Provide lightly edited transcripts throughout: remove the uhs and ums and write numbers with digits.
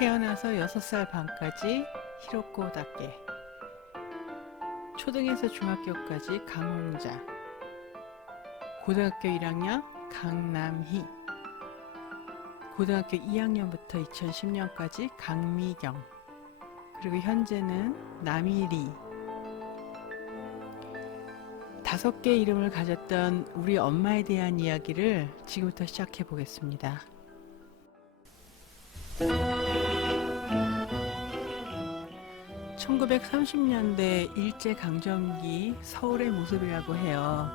태어나서 6살 반까지 히로코 다케, 초등에서 중학교까지 강홍자, 고등학교 1학년 강남희, 고등학교 2학년부터 2010년까지 강미경, 그리고 현재는 남일이. 5개 이름을 가졌던 우리 엄마에 대한 이야기를 지금부터 시작해 보겠습니다. 1930년대 일제강점기 서울의 모습이라고 해요.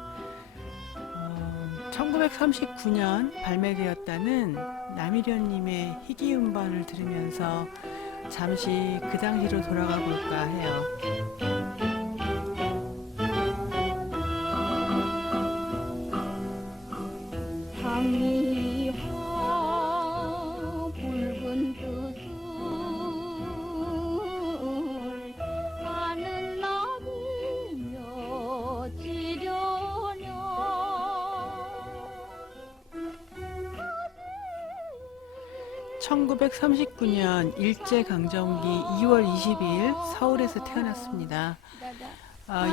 1939년 발매되었다는 남일현님의 희귀음반을 들으면서 잠시 그 당시로 돌아가 볼까 해요. 황리화 붉은 뜻을 아는 날이 며칠여냐. 1939년 일제강점기 2월 22일 서울에서 태어났습니다.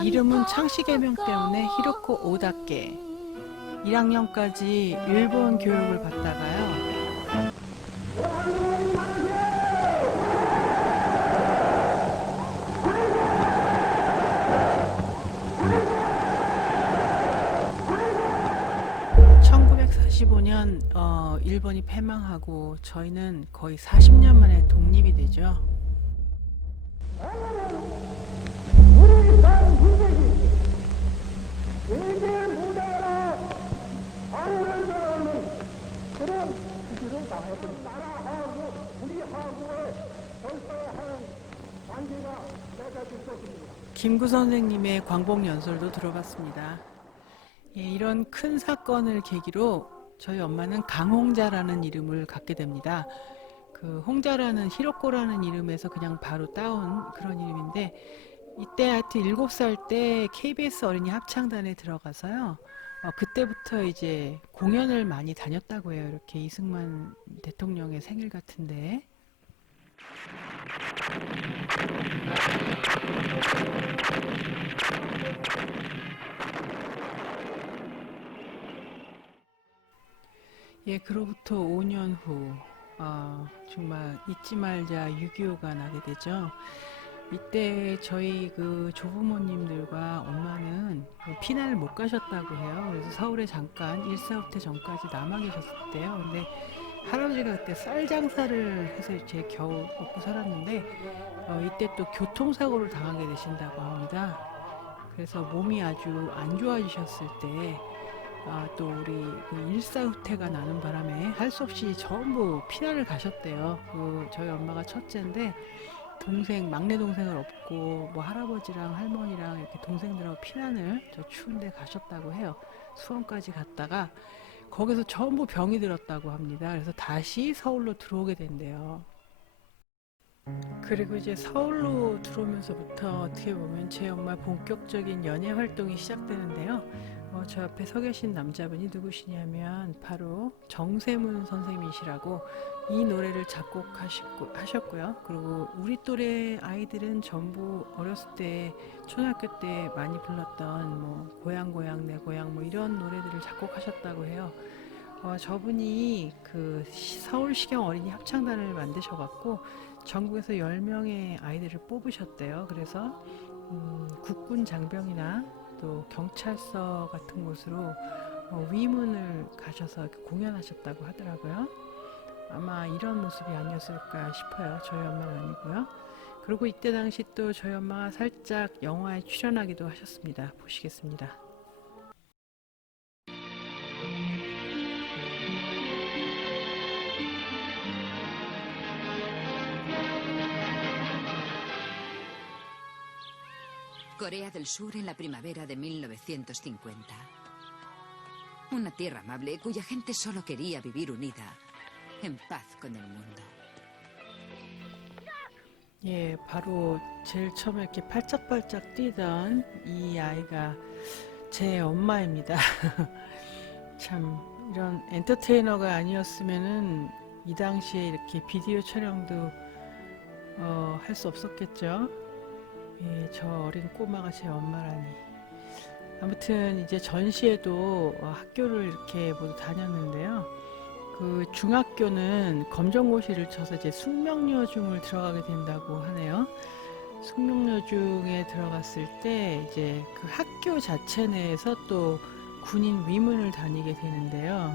이름은 창씨개명 때문에 히로코 오다케. 1학년까지 일본 교육을 받다가요. 일본이 패망하고 저희는 거의 40년 만에 독립이 되죠. 우리 땅 군대기 세계 무대라 아무런 사람은 그런 기술을 당했던 나라하고 우리하고의 절대한 관계가 맺어질 것입니다. 김구 선생님의 광복 연설도 들어봤습니다. 이런 큰 사건을 계기로 저희 엄마는 강홍자라는 이름을 갖게 됩니다. 그 홍자라는 히로코라는 이름에서 그냥 바로 따온 그런 이름인데, 이때 하여튼 7살 때 KBS 어린이 합창단에 들어가서요. 그때부터 이제 공연을 많이 다녔다고 해요. 이렇게 이승만 대통령의 생일 같은데. 그로부터 5년 후 정말 잊지 말자 6.25가 나게 되죠. 이때 저희 그 조부모님들과 엄마는 피난을 못 가셨다고 해요. 그래서 서울에 잠깐 일사후퇴 전까지 남아 계셨대요. 근데 할아버지가 그때 쌀 장사를 해서 이제 겨우 먹고 살았는데 이때 또 교통사고를 당하게 되신다고 합니다. 그래서 몸이 아주 안 좋아지셨을 때 또 우리 그 일사후퇴가 나는 바람에 할 수 없이 전부 피난을 가셨대요. 저희 엄마가 첫째인데 막내 동생을 업고 뭐 할아버지랑 할머니랑 이렇게 동생들하고 피난을 저 추운데 가셨다고 해요. 수원까지 갔다가 거기서 전부 병이 들었다고 합니다. 그래서 다시 서울로 들어오게 된대요. 그리고 이제 서울로 들어오면서부터 어떻게 보면 제 엄마 본격적인 연예 활동이 시작되는데요. 저 옆에 서 계신 남자분이 누구시냐면 바로 정세문 선생님이시라고 이 노래를 작곡하셨고요. 그리고 우리 또래 아이들은 전부 어렸을 때 초등학교 때 많이 불렀던 뭐 고향 고향 내 고향 뭐 이런 노래들을 작곡하셨다고 해요. 저분이 그 서울시경 어린이 합창단을 만드셔갖고 전국에서 10명의 아이들을 뽑으셨대요. 그래서 국군 장병이나 또 경찰서 같은 곳으로 위문을 가셔서 공연하셨다고 하더라고요. 아마 이런 모습이 아니었을까 싶어요. 저희 엄마는 아니고요. 그리고 이때 당시 또 저희 엄마가 살짝 영화에 출연하기도 하셨습니다. 보시겠습니다. Corea del Sur en la primavera de 1950. Una tierra amable cuya gente solo quería vivir unida, en paz con el mundo. 바로 제일 처음에 이렇게 팔짝팔짝 뛰던 이 아이가 제 엄마입니다. 참 이런 엔터테이너가 아니었으면은 이 당시에 이렇게 비디오 촬영도 할 수 없었겠죠. 예, 저 어린 꼬마가 제 엄마라니. 아무튼 이제 전시에도 학교를 이렇게 모두 다녔는데요. 그 중학교는 검정고시를 쳐서 이제 숙명여중을 들어가게 된다고 하네요. 숙명여중에 들어갔을 때 이제 그 학교 자체 내에서 또 군인 위문을 다니게 되는데요.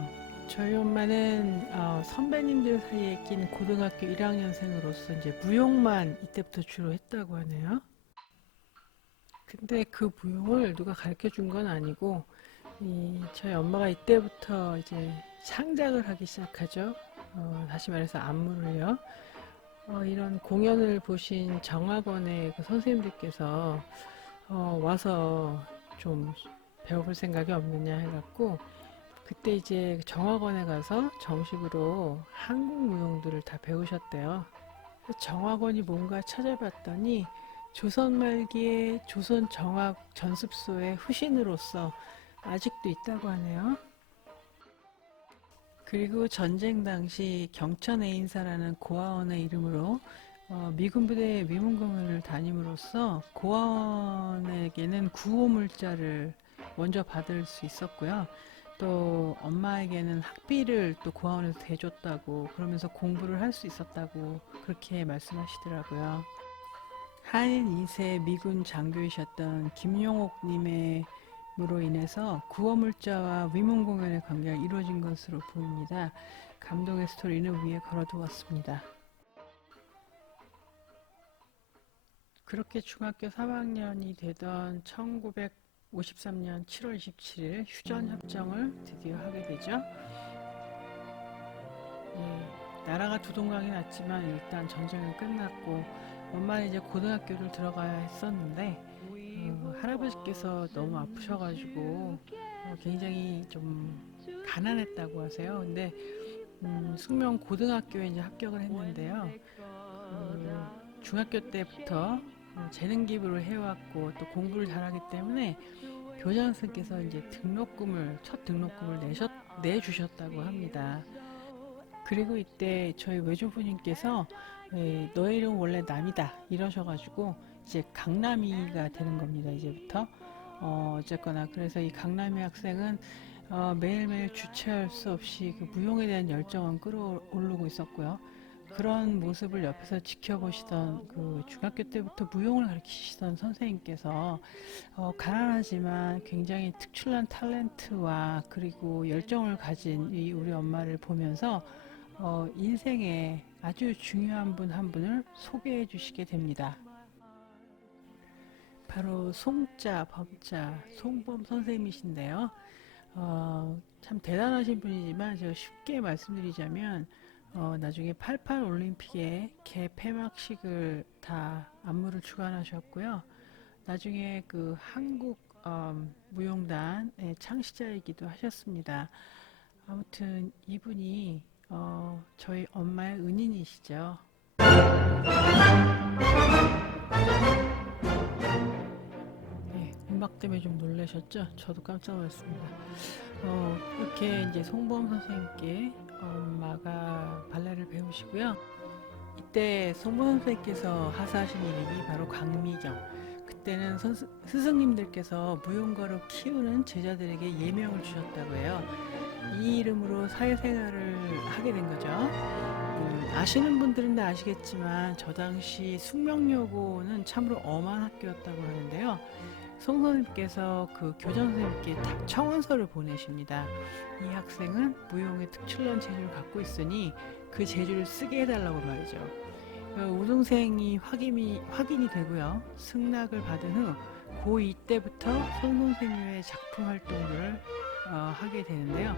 저희 엄마는 선배님들 사이에 낀 고등학교 1학년생으로서 이제 무용만 이때부터 주로 했다고 하네요. 근데 그 무용을 누가 가르쳐 준 건 아니고 저희 엄마가 이때부터 이제 창작을 하기 시작하죠. 다시 말해서 안무를요. 이런 공연을 보신 정학원의 그 선생님들께서 와서 좀 배워볼 생각이 없느냐 해갖고 그때 이제 정학원에 가서 정식으로 한국 무용들을 다 배우셨대요. 정학원이 뭔가 찾아봤더니 조선 말기에 조선 정학 전습소의 후신으로서 아직도 있다고 하네요. 그리고 전쟁 당시 경천 애인사라는 고아원의 이름으로 미군 부대 위문공연을 다님으로써 고아원에게는 구호물자를 먼저 받을 수 있었고요. 또 엄마에게는 학비를 또 고아원에서 대줬다고, 그러면서 공부를 할 수 있었다고 그렇게 말씀하시더라고요. 한인 2세 미군 장교이셨던 김용옥님의 으로 인해서 구호물자와 위문공연의 관계가 이루어진 것으로 보입니다. 감동의 스토리는 위에 걸어두었습니다. 그렇게 중학교 3학년이 되던 1953년 7월 27일 휴전협정을 드디어 하게 되죠. 나라가 두동강이 났지만 일단 전쟁은 끝났고 엄마는 이제 고등학교를 들어가야 했었는데 할아버지께서 너무 아프셔가지고 굉장히 좀 가난했다고 하세요. 근데 숙명 고등학교에 이제 합격을 했는데요. 중학교 때부터 재능 기부를 해왔고 또 공부를 잘하기 때문에 교장 선생님께서 이제 첫 등록금을 내주셨다고 합니다. 그리고 이때 저희 외조부님께서 너의 이름 원래 남이다 이러셔가지고 이제 강남이가 되는 겁니다. 이제부터 어쨌거나 그래서 이 강남이 학생은 매일매일 주체할 수 없이 그 무용에 대한 열정은 끌어오르고 있었고요. 그런 모습을 옆에서 지켜보시던 그 중학교 때부터 무용을 가르치시던 선생님께서 가난하지만 굉장히 특출난 탤런트와 그리고 열정을 가진 이 우리 엄마를 보면서 인생에 아주 중요한 분 한 분을 소개해 주시게 됩니다. 바로 송자, 범자, 송범 선생님이신데요. 참 대단하신 분이지만 제가 쉽게 말씀드리자면 나중에 88 올림픽에 개폐막식을 다 안무를 주관하셨고요. 나중에 그 한국 무용단의 창시자이기도 하셨습니다. 아무튼 이분이 저희 엄마의 은인이시죠. 음악 때문에 좀 놀라셨죠? 저도 깜짝 놀랐습니다. 이렇게 이제 송범 선생님께 엄마가 발레를 배우시고요. 이때 송범 선생님께서 하사하신 이름이 바로 광미경. 그때는 스승님들께서 무용가로 키우는 제자들에게 예명을 주셨다고 해요. 이 이름으로 사회생활을 하게 된 거죠. 아시는 분들은 다 아시겠지만 저 당시 숙명여고는 참으로 엄한 학교였다고 하는데요. 송 선생님께서 그 교장 선생님께 청원서를 보내십니다. 이 학생은 무용의 특출난 재주를 갖고 있으니 그 재주를 쓰게 해달라고 말이죠. 우등생이 확인이 되고요. 승낙을 받은 후 고2 때부터 송 선생님의 작품 활동을 하게 되는데요.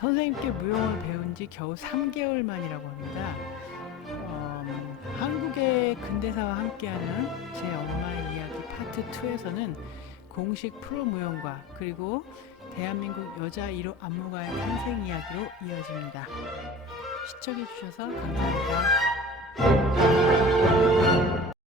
선생님께 무용을 배운 지 겨우 3개월 만이라고 합니다. 한국의 근대사와 함께하는 제 엄마의 이야기 파트 2에서는 공식 프로 무용과 그리고 대한민국 여자 1호 안무가의 탄생 이야기로 이어집니다. 시청해주셔서 감사합니다.